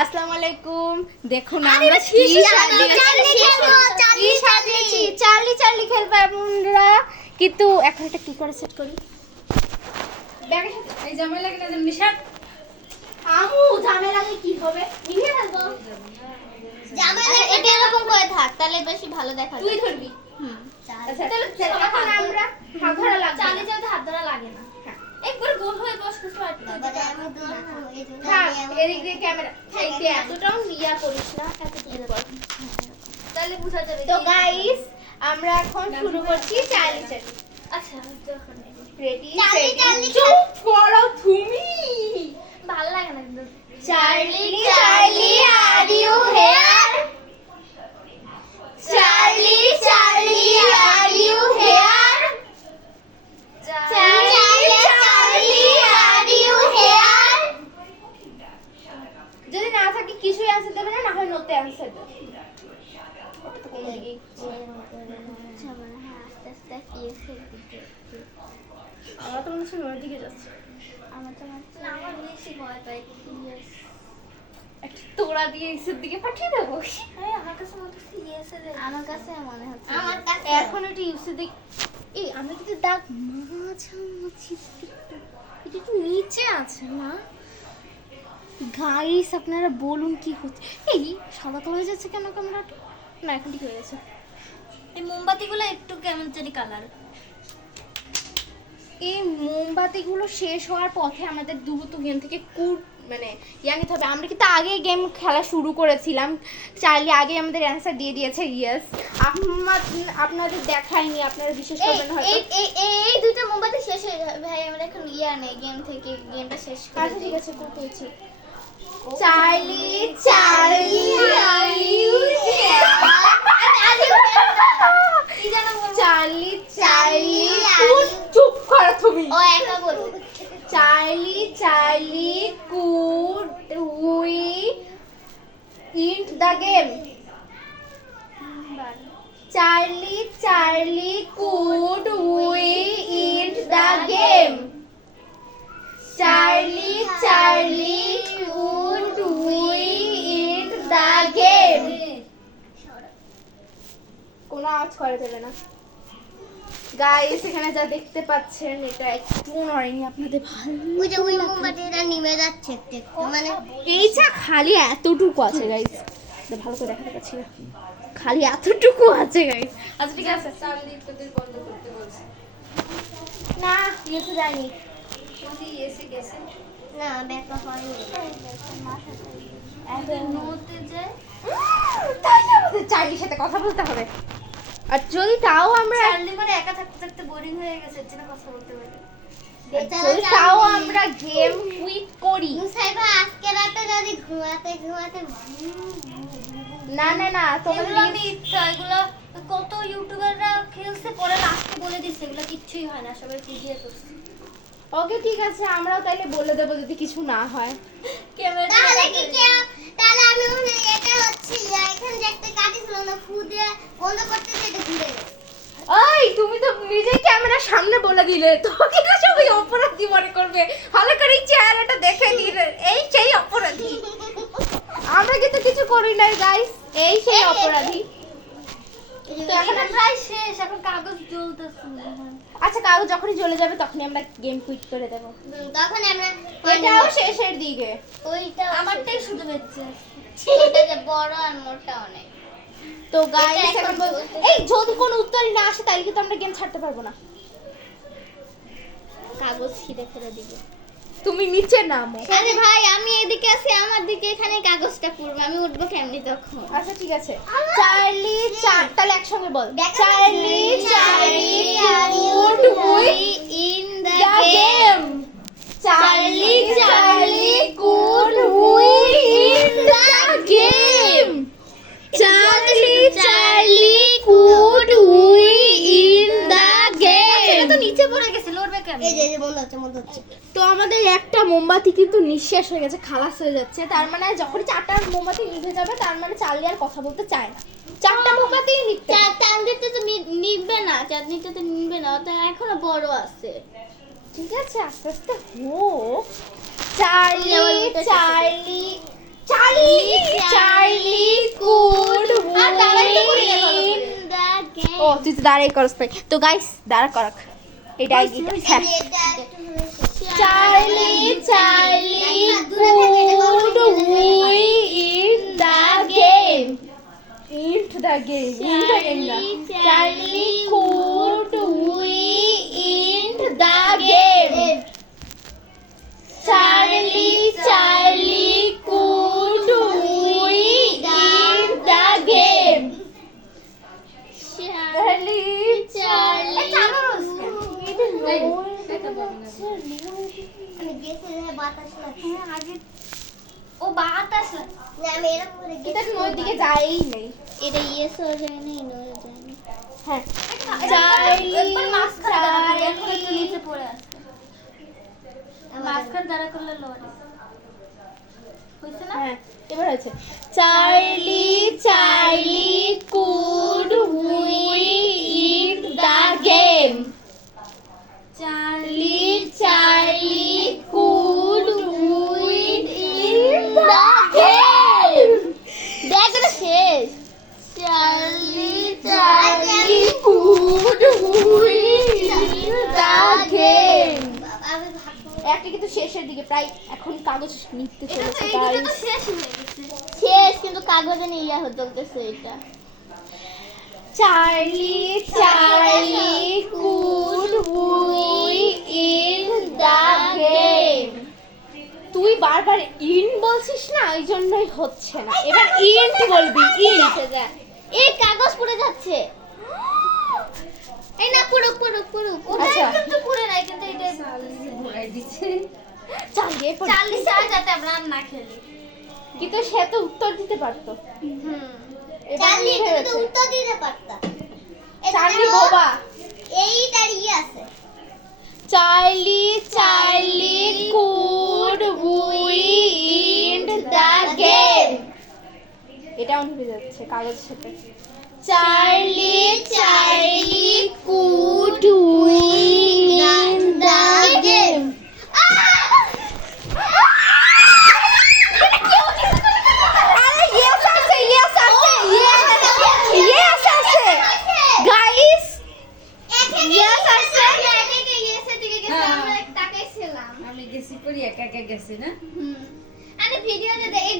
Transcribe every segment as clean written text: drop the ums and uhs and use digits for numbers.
আসসালামু আলাইকুম। দেখুন আমরা কি সাজিয়েছি, চার্লি চার্লি খেলবো আমরা। কিন্তু এখন এটা কি করে সেট করি? ব্যাগের সাথে এই জামাই লাগে না নিশান আমু ঝামেলাতে কি হবে? নিয়ে ফেলবো। জামাইলা এটা এরকম করে থাক তাহলে বেশি ভালো দেখা তুই যায়। ধরবি। আচ্ছা তাহলে এখন আমরা হাত ধরা লাগবে। চালি যাতে হাত ধরা লাগে না। একবার গোল হয়ে বস কিছু আর বাবারে আমি দূর এই জন্য থাক এদিক দিয়ে ক্যামেরা এইতে এতটাও নিয়া করিস না, এত দূর কর। তাহলে বুঝা যাবে। তো গাইস আমরা এখন শুরু করছি চার্লি চার্লি। আচ্ছা যখন রেডি চার্লি চার্লি চুপ করো তুমি। ভালো লাগে না কিন্তু। Charlie Charlie are you here? Charlie Charlie are you here? Charlie Charlie are you here? যদি না থাকে কিছুই অ্যানসার দেবে না, না হয় নোতে অ্যানসার দেবে। আস্তে আস্তে কি দিকে আমার তো মনে হচ্ছে নোর দিকে যাচ্ছে। আমার তো না আমার বেশি ভয় পাই। একটা তোড়া দিয়ে ইসের দিকে পাঠিয়ে দেবো। আমার কাছে মনে হচ্ছে ইয়েস এর আমার কাছে মনে হচ্ছে আমার কাছে এখন এটা ইউসে দেখ। এই আমরা কিন্তু দাগ মাঝামাঝি এটা একটু নিচে আছে না? গাইস আপনারা বলুন কি হচ্ছে? এই সাদা কালো হয়ে যাচ্ছে কেন ক্যামেরাটা? না এখন ঠিক হয়ে গেছে। এই মোমবাতিগুলো একটু কেমন জানি কালার। এই মোমবাতিগুলো শেষ হওয়ার পথে আমাদের দ্রুত গেম থেকে মানে নিতে হবে। আমরা কিন্তু আগে গেম খেলা শুরু করেছিলাম। চার্লি আগে আমাদের অ্যান্সার দিয়ে দিয়েছে ইয়েস। আপনাদের দেখাইনি, আপনারা বিশ্বাস করবেন হয়তো। এই দুটো মোমবাতি শেষ হয়ে যাবে ভাই, আমরা এখন নেই গেম থেকে গেমটা শেষ করে আচ্ছা ঠিক আছে করতেছি। চার্লি চার্লি আর ইউ কি জানো চার্লি চার্লি চুপ করো তুমি। ও একা বলবো। Charlie Charlie could we int the game? Charlie Charlie could we int the game? Charlie Charlie could we int the game? কোনো আওয়াজ করা যাবে না। গাইস এখানে যা দেখতে পাচ্ছেন এটা একটু নড়েনি, আপনাদের ভালো ওই যে ওই মোমবাতিটা নিভে যাচ্ছে একটু একটু, মানে এইটা খালি এতটুকু আছে গাইস, ভালো করে দেখাতে পাচ্ছি না, খালি এতটুকু আছে গাইস। আচ্ছা ঠিক আছে চার্লি তোদের বন্ধ করতে বলছে না ইয়েতে যায়নি। যদি এসে গেছে না ব্যাকআপ হয়নি। এখন নোতে যায় তাহলে আমাদের চার্লির সাথে কথা বলতে হবে। আর যদি তাও আমরা চার্লি মানে একা থাকতে থাকতে বোরিং হয়ে গেছে, এর জন্য কথা বলতে পারে। যদি তাও আমরা গেম কুইট করি। মুসাইবা আজকে রাতে যদি ঘুমাতে ঘুমাতে না না না এগুলো তোমাদের মিথ্যা, এগুলো কত ইউটিউবাররা খেলছে পরে লাস্টে বলে দিচ্ছে এগুলো কিচ্ছুই হয় না, সবাই ভিডিও করছে। ওকে ঠিক আছে আমরাও তাইলে বলে দেবো যদি কিছু না হয়। তাহলে কি তাহলে আমি মনে এটা হচ্ছে এখানে যে একটা কাটি ছিল না ফু দিয়ে বন্ধ করতে যেতে ঘুরে গেছে। ওই তুমি তো নিজেই ক্যামেরার সামনে বলে দিলে, তোকে না সবাই অপরাধী মনে করবে। ভালো করে এই চেহারাটা দেখে নিলে এই সেই অপরাধী। আমরা কিন্তু কিছু করি না গাইস, এই সেই অপরাধী। তো এখন প্রায় শেষ, এখন কাগজ জ্বলতেছে। আচ্ছা কাগজ যখনই চলে যাবে তখনই আমরা গেম কুইট করে দেবো। তখন আমরা এটাও শেষের দিকে। ওইটা আমারটাই শুধু বেঁচে আছে, এটা যে বড় আর মোটা অনেক। তো গাইস এটা এখন এখন এই যদি কোনো উত্তরই না আসে তাহলে কিন্তু আমরা গেম ছাড়তে পারবো না। কাগজ ছিঁড়ে ফেলে দিব। তুমি নিচে নামো। আরে ভাই আমি এদিকে আছি, আমার দিকে এখানে কাগজটা পড়বে, আমি উঠবো কেমনি তখন? আচ্ছা ঠিক আছে। চার্লি তাহলে একসঙ্গে বল। Charlie Charlie could we in the the game. game? Charlie Charlie could we in the game? Charlie Charlie could we in the game? এটা তো নিচে পড়ে গেছে, লড়বে কেমন? এই যে বন্ধ হচ্ছে। তো আমাদের একটা মোমবাতি কিন্তু নিঃশেষ হয়ে গেছে, খালাস হয়ে যাচ্ছে। তার মানে যখন 4টা মোমবাতি নিভে যাবে তার মানে চার্লি আর কথা বলতে চায় না। 4টা মোমবাতি নিতে চাঁদনিতে তো নিবে না, চাঁদনিতে তো নিবে না, ওটা এখনো বড় আছে। ঠিক আছে আস্তে আস্তে হোক। Charlie Charlie Charlie Charlie could ও তুই তো দাঁড়াই করস তাই তো গাইস দাঁড়া করাক এটা আইডিটা হ্যাঁ Charlie could we in the game into the game Charlie could we in the game Charlie could we in the game ও বাতাস না আমি এরকম করে এটা নদীর দিকে যায়ই নেই এটা ইয়েস হয়ে যায় না ইনো হয়ে যায় না হ্যাঁ একবার মাঝখানে এখন একটু নিচে পড়ে আছে মাঝখানে দাঁড়া করলে লড়ে হইছে না হ্যাঁ এবার হয়েছে Charlie could we in the game Charlie could we in the game দেখ এটা শেষ Charlie could we in the game আমি ভাববো একটা কিন্তু শেষের দিকে প্রায় এখন কাগজ নিতে চলেছে এটা তো শেষ হয়ে গেছে শেষ কিন্তু কাগজে নিয়ে ইয়া হতে চলতেছে এটা Charlie could we in the game তুই বারবার ইন বলছিস না এই জন্যই হচ্ছে না এবার ইন্ট বলবি ইন্ট এই কাগজ পড়ে যাচ্ছে এই না পুরো আচ্ছা। কিন্তু পুরো নাই কিন্তু এটা ঘুরাই দিচ্ছে চার্লি এরপর 40 সাল যাতে আমরা আর না খেলি কিন্তু সে তো উত্তর দিতে পারতো এবার চার্লি কি তুমি হয়েছে? তো উত্তর দিতে পারতা চার্লি বোবা এই দাঁড়িয়ে আছে Charlie could we in the game এটাও নিভে যাচ্ছে কাগজের সাথে Charlie could we in the game guys Yes, I said. আমি গেছি পরি একা একা গেছে না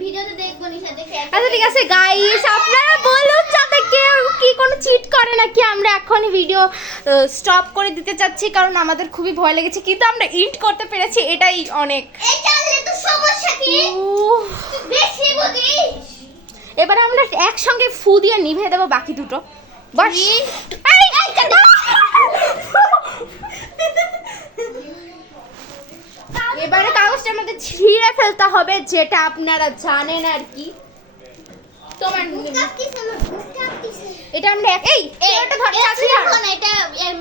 ভিডিওতে দেখবো নিশা দেখে আচ্ছা ঠিক আছে গাইস আপনারা বলুন যাতে কেউ কি কোনো চিট করে নাকি আমরা এখনই ভিডিও স্টপ করে দিতে চাচ্ছি কারণ আমাদের খুবই ভয় লেগেছে কিন্তু আমরা ইন্ট করতে পেরেছি এটাই অনেক এই চাললে তো সমস্যা কি উহ, বেশি বুঝিস এবার আমরা একসঙ্গে ফু দিয়ে নিভে দেবো বাকি দুটো বাস এবারে কাগজটা আমাদের ছিঁড়ে ফেলতে হবে যেটা আপনারা জানেন আর কি তোমার এটা আমরা এই এটা ধর চাচি আর। এটা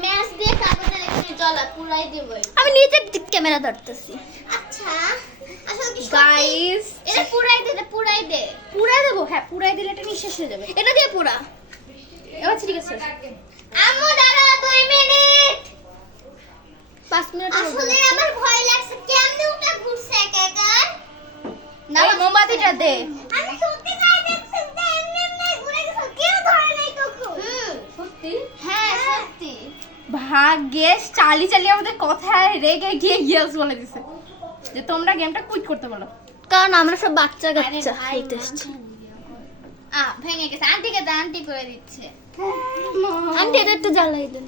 ম্যাচ দিয়ে কাগজে লিখে চলা পুরাই দেব আমি নিজের দিক ক্যামেরা ধরতেছি আচ্ছা আসলে কি গাইস এটা পুরাই দে পুরাই দেবো হ্যাঁ পুরাই দিলে এটা নিঃশেষ হয়ে যাবে এটা দিয়ে পুরা এবার ঠিক আছে আম্মু দাঁড়াও 2 মিনিট 5 মিনিট আসলে আমার ভয় লাগছে কেমনে ওটা ঘুরছে একা একা না মোমবাতিটা দে আমি সত্যি তাই দেখছি যে এমনি এমনি ঘুরে গেছে কেউ ধরে নাই তখন সত্যি হ্যাঁ সত্যি ভাগ্যেশ চালিয়ে আমাদের কথায় রেগে গিয়ে গিয়াস বলে দিছে যে তোমরা গেমটা কুইট করতে বলো কারণ আমরা সব বাচ্চা কাচ্চা খেলতে এসেছি ভেঙে গেছে আন্টিকে দা আন্টি করে দিচ্ছে আন্টি এটা একটু জ্বালাই দেন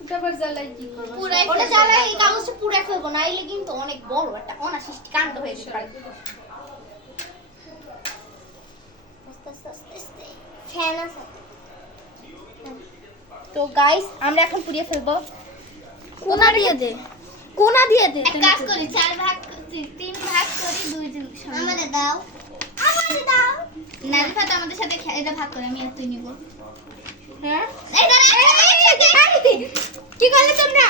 ওটা আবার জ্বালাই কি করব পুরাই ওটা জ্বালাই এই কাগজটা পুরো ফেলবো নাইলে কিন্তু অনেক বড় একটা অনাসৃষ্টি কাণ্ড হয়ে যেতে পারে ফ্যান আছে তো গাইস আমরা এখন পুড়িয়ে ফেলবো কোনা দিয়ে দে এক কাজ করি 3 ভাগ করি 2 জন আমাদের দাও নারিফা তো আমাদের সাথে এটা ভাগ করে আমি আর তুই নিব হ্যাঁ এই দাঁড়া কি করলে তোমরা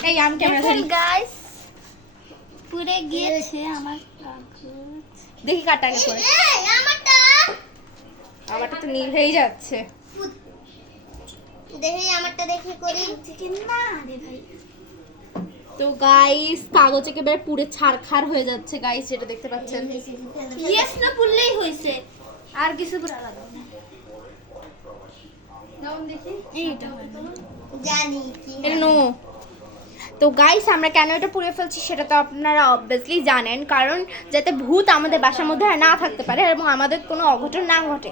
এই আমি ক্যামেরা ধরি গাইস পুরে গিয়েছে আমার কাগজ দেখি কাটা কে করে এই আমারটা আমারটা তো নিভেই যাচ্ছে দেখি আমারটা দেখি করি না রে ভাই তো গাইস কাগজ একেবারে পুরো ছারখার হয়ে যাচ্ছে গাইস, যেটা দেখতে পাচ্ছেন। ইয়েস না পুরলেই হয়েছে, আর কিছু পুরা লাগবে না। নাম দেখি এইটা জানি কি নো। তো গাইস আমরা কেন এটা পুড়ে ফেলছি সেটা তো আপনারা অবভিয়াসলি জানেন, কারণ যাতে ভূত আমাদের বাসার মধ্যে আর না থাকতে পারে এবং আমাদের কোনো অঘটন না ঘটে।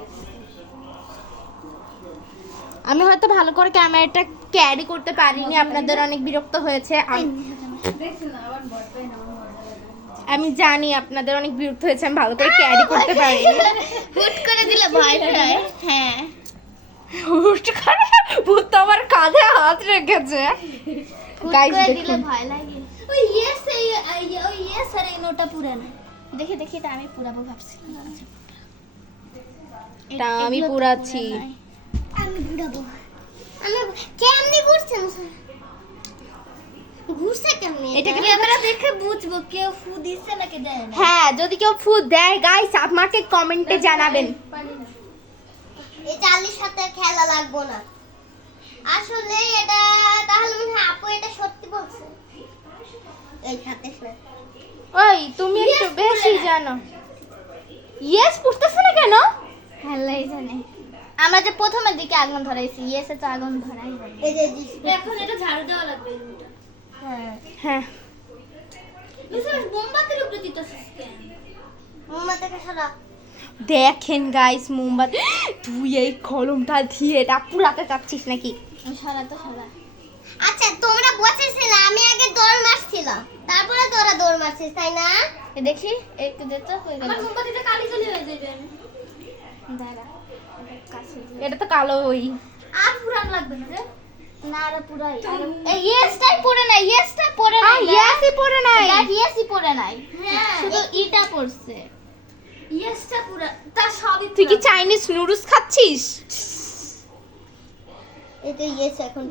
আমি হয়তো ভালো করে ক্যামেরাটা ক্যারি করতে পারিনি, আপনাদের অনেক বিরক্ত হয়েছে। দেখছ না আবার বড়টাই না আমি জানি আপনাদের অনেক বিরক্ত হয়েছে, আমি ভালো করে ক্যারি করতে পারিনি। হুট করে দিলে ভয় পায়। হ্যাঁ হুট করে ভূত তো আমার কাঁধে হাত রেখেছে। হুট গাইস করে দিলে দেখুন, ভয় লাগে। ওই ইয়েস ওই ইয়েস আর এই নোটা পুরা না। দেখি দেখি এটা আমি পুরাবো ভাবছি। এটা আমি পুরাচ্ছি। আমি পুরাবো। আমি কেমনে ঘুরছেন ঘুরছে কেমনে? এটাকে আমরা দেখে বুঝবো কেউ ফু দিচ্ছে নাকি দেয় না। হ্যাঁ, যদি কেউ ফুড দেয় গাইস আমাকে কমেন্টে জানাবেন। এই চার্লির সাথে খেলা লাগবো না। আসলে এটা তাহলে মনে হয় আপু এটা সত্যি বলছে। এই হাতে না। ওই তুমি একটু বেশি জানো। ইয়েস পুছতেছ না কেন? আল্লাহই জানে। আমরা যে প্রথমের দিকে আগুন ধরাইছি, ইয়েসে তো আগুন ধরাই হয়নি। এই যে এখন এটা ঝাড়ু দেওয়া লাগবে এই রুমটা। হ্যাঁ। হ্যাঁ, মিস্টার মোমবাতির উপরে দিতেছিস কেন? মোমবাতিটা সরা। দেখেন গাইস মোমবাতি। তুই এই কলমটা দিয়ে এটা পুরাতে চাচ্ছিস নাকি? সরা তো সরা। আচ্ছা তোমরা বসেছিলে, আমি আগে দৌড় মারছিলাম, তারপরে তোরা দৌড় মারছিস তাই না? দেখি একটু দে তো হয়ে গেল। আমার মোমবাতিটা কালি কালি হয়ে যাবে। দাঁড়া কাছে এটা তো কালো ওই। আর পুরান লাগবে না রে। না রে পুরাই। এই ইয়েসটাই পড়ে নাই, ইয়েসটা পড়ে নাই। ইয়েসই পড়ে নাই। দেখ ইয়েসই পড়ে নাই। শুধু ইটা পড়ছে। ইয়েসটা পুরা তা সবই তুই কি চাইনিজ নুডলস খাচ্ছিস? এটা ইয়েস এখন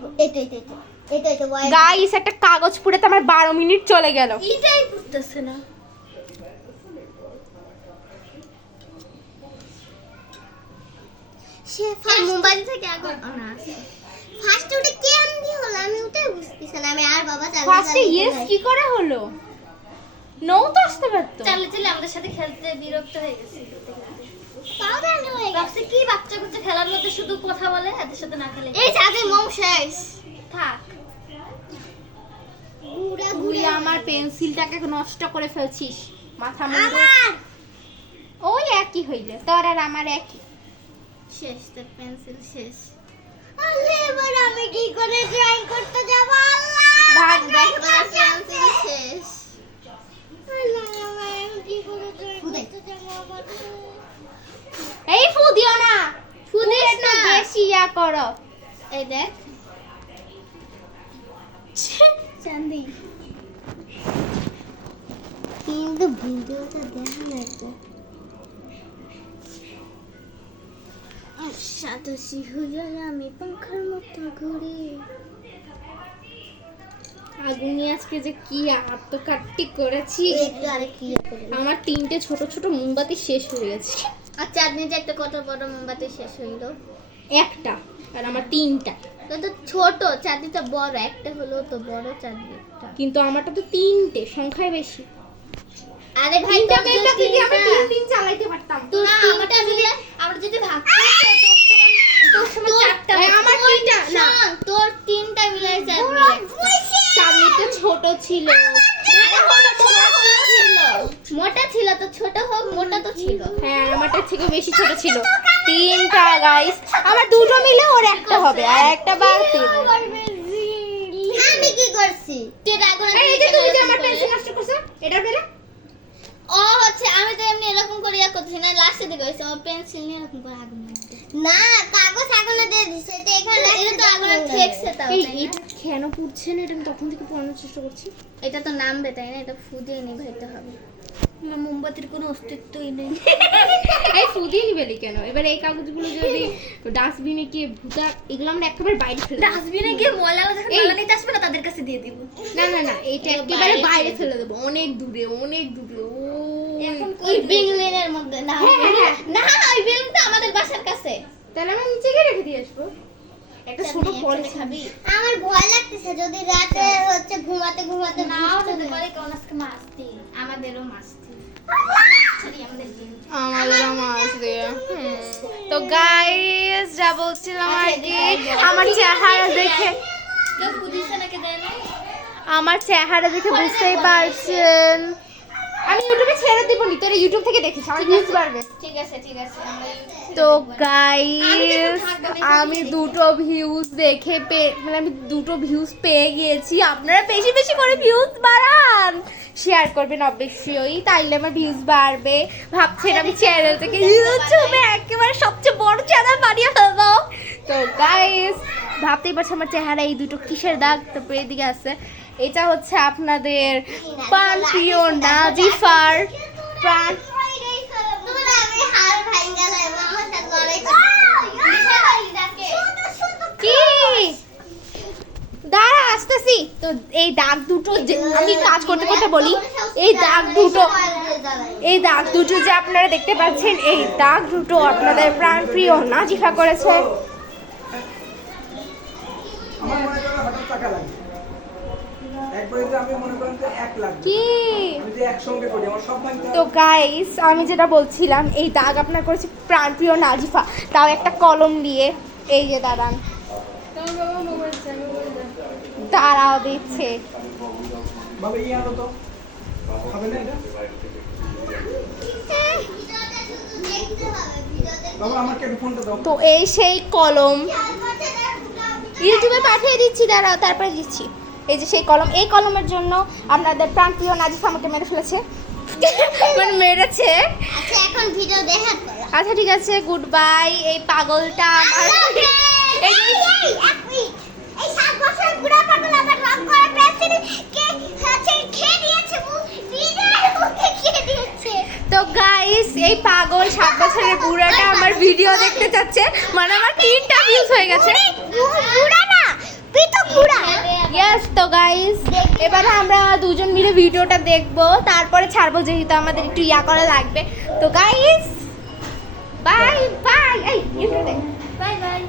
এটা ওয়াই গাইস একটা কাগজ পুড়াতে আমার 12 মিনিট চলে গেল। এটাই বুঝতেছে না। সে মোবাইল থেকে আগুন না আসে। ফার্স্ট ওটা কেমনি হলো আমি ওটাই বুঝতেছি না। আমি আর বাবা চালিয়ে ফার্স্টে ইয়েস কি করে হলো? নো তো আসতে পারতো। চালিয়ে আমাদের সাথে খেলতে বিরক্ত হয়ে গেছে। তাও জানো হয়ে গেছে কি বাচ্চা কুচ্চা খেলার মধ্যে শুধু কথা বলে, এদের সাথে না খেলে। এই চাঁদে মোম শেষ থাক। তুই আমার পেন্সিলটাকে নষ্ট করে ফেলছিস। মাথা মুন্ডু ওই একই হইলে, তোর আর আমার একই। শেষ, তোর পেন্সিল শেষ। আল্লাহ এবার আমি কি করে ড্রয়িং করতে যাব? আল্লাহ ভাগ দেখ পেন্সিল শেষ। আল্লাহ আমি কি করে ড্রয়িং করতে যাব? আবার এই ফু দিও না, ফু দিস একটু না। বেশি ইয়া করো। এই দেখ চাঁদি কিন্তু ভিডিওটা দেখা লাগবে। সাতোশি হয়ে আমি পাখার মতো ঘুরে। আগুনি আজকে যে কি আত্মকাট্টি করেছি। একটু আরেক কি করে। আমার 3টে ছোট ছোট মোমবাতি শেষ হয়ে গেছে। আর চাঁদনিটা একটা কত বড় মোমবাতি শেষ হইলো। একটা আর আমার 3টা, তো তো ছোট চাঁদিটা বড়, একটা হলো তো বড় চাঁদিটা। কিন্তু আমারটা তো 3টে, সংখ্যায় বেশি। আরে ভাই তিনটা তোর মেয়েটা থেকে আমি তিনটা- 3 চালাইতে পারতাম। তোর তিনটা মিলে আমরা যদি ভাগ করি তোর সমান চারটা হ্যাঁ, আমার 3টা না, শোন, তোর তিনটা মিলে চাঁদনি চাবনিটা ছোট ছিল। মোটা ছিল তো ছোট হোক, মোটা তো ছিল। হ্যাঁ, আমারটা থেকে বেশি ছোট ছিল। 3টা গাইস, আমার দুটো মিলে ওর একটা হবে আর একটা বাড়তি। আমি কি করছি? তুই রাগ করে এই যে তুমি যে আমার পেন্সিল নষ্ট করছো, এটা বেরে। ও হচ্ছে আমি তো এমনি এরকম করে ইয়া করতেছি না, লাস্টে দিকে হইছে ও পেন্সিল নিয়ে এরকম করে আগুন লাগিয়ে না কাগজ আগুনে দিয়ে দিছে। এটা এখানে এটা তো আগুনে ঠেকছে তাও এই তাই না? এটা কেন পুড়ছে না? এটা আমি তখন থেকে পোড়ানোর চেষ্টা করছি। এটা তো নামবে তাই না? এটা ফু দিয়ে নিভাইতে হবে। আমার মোমবাতির কোনো অস্তিত্বই নেই। এই ফুদিয়ে নিবেলি কেন? এবার এই কাগজগুলো যদি ডাস্টবিনে গিয়ে ভুতা, এগুলো আমরা একেবারে বাইরে ফেলে দেব। ডাস্টবিনে গিয়ে ময়লা যখন এই- ময়লা নিতে আসবে না তাদের কাছে দিয়ে দিব। না না না, এইটা এগুলো একেবারে বাইরে বাইরে ফেলে ফেলে দেবো, অনেক দূরে অনেক দূরে। ও ওই বিল্ডিংয়ের মধ্যে না হ্যাঁ, হ্যাঁ, হ্যাঁ। না ওই বিল্ডিংটা আমাদের বাসার কাছে। তাহলে আমরা নিচে গিয়ে রেখে দিয়ে আসবো। একটা ছোট পলি খাবি? আমার ভয় লাগতেছে যদি রাতে হচ্ছে ঘুমাতে ঘুমাতে নাও হতে পারে কোন আজকে মাস্তি আমাদেরও মাস্তি আমাদেরও মাছ দিয়ে তো গাইস যা বলছিলাম আর কি আমার চেহারা দেখে আমার চেহারা দেখে বুঝতেই পারছেন আমি ইউটিউবে ছেড়ে দিব নি তোর ইউটিউব থেকে দেখিস আমার ভিউজ বাড়বে ঠিক আছে তো গাইস আমি দুটো ভিউজ দেখে মানে আমি দুটো ভিউজ পেয়ে গিয়েছি আপনারা বেশি বেশি করে ভিউজ বাড়ান শেয়ার করবেন অবশ্যই তাইলে আমার ভিউজ বাড়বে ভাবছেন আমি চ্যানেল থেকে ইউটিউবে একেবারে সবচেয়ে বড় চ্যানেল বানিয়ে ফেলবো তো গাইস ভাবতেই পারছি আমার চেহারা এই দুটো কিসের দাগ তারপরে এদিকে আছে এটা হচ্ছে আপনাদের প্রাণপ্রিয় নাজিফার প্রাণ কি দাঁড়া আসতেছি তো এই দাগ দুটো আমি কাজ করতে করতে বলি এই দাগ দুটো যে আপনারা দেখতে পাচ্ছেন এই দাগ দুটো আপনাদের প্রাণপ্রিয় নাজিফা করেছে আমার মনে করেন হঠাৎ টাকা লাগে একবারে যে আমি মনে করেন তো 1 লাখ কি আমি যে একসঙ্গে করি আমার সব ভাঙতে তো গাইস আমি যেটা বলছিলাম এই দাগ আপনার করেছে প্রাণপ্রিয় নাজিফা তাও একটা কলম দিয়ে এই যে দাঁড়ান তারাও দিচ্ছে বাবা আনো তো খাবে না এটা বাবা আমাকে একটু ফোনটা দাও তো এই সেই কলম ইউটিউবে পাঠিয়ে দিচ্ছি দাঁড়াও তারপরে দিচ্ছি এই যে সেই কলম এই কলমের জন্য আপনাদের প্রাণপ্রিয় নাজিফা আমাকে মেরে ফেলেছে মানে মেরেছে আচ্ছা এখন ভিডিও দেখা করো আচ্ছা ঠিক আছে গুড বাই এই পাগলটা আমার এই 7 বছর বুড়া পাগল আবার রং করে প্রেসিডেন্ট কে হচ্ছে খেয়ে দিয়েছে ভিডিওর মধ্যে খেয়ে দিয়েছে তো গাইস এই পাগল 7 বছরের বুড়াটা আমার ভিডিও দেখতে চাচ্ছে মানে আমার 3টা ভিউজ হয়ে গেছে বুড়া না পিতো বুড়া ইয়েস তো গাইস এবারে আমরা দুজন মিলে ভিডিওটা দেখব তারপরে ছাড়বো যেহেতু আমাদের একটু করা লাগবে তো গাইস বাই বাই এই ইন্ট্রো দে বাই বাই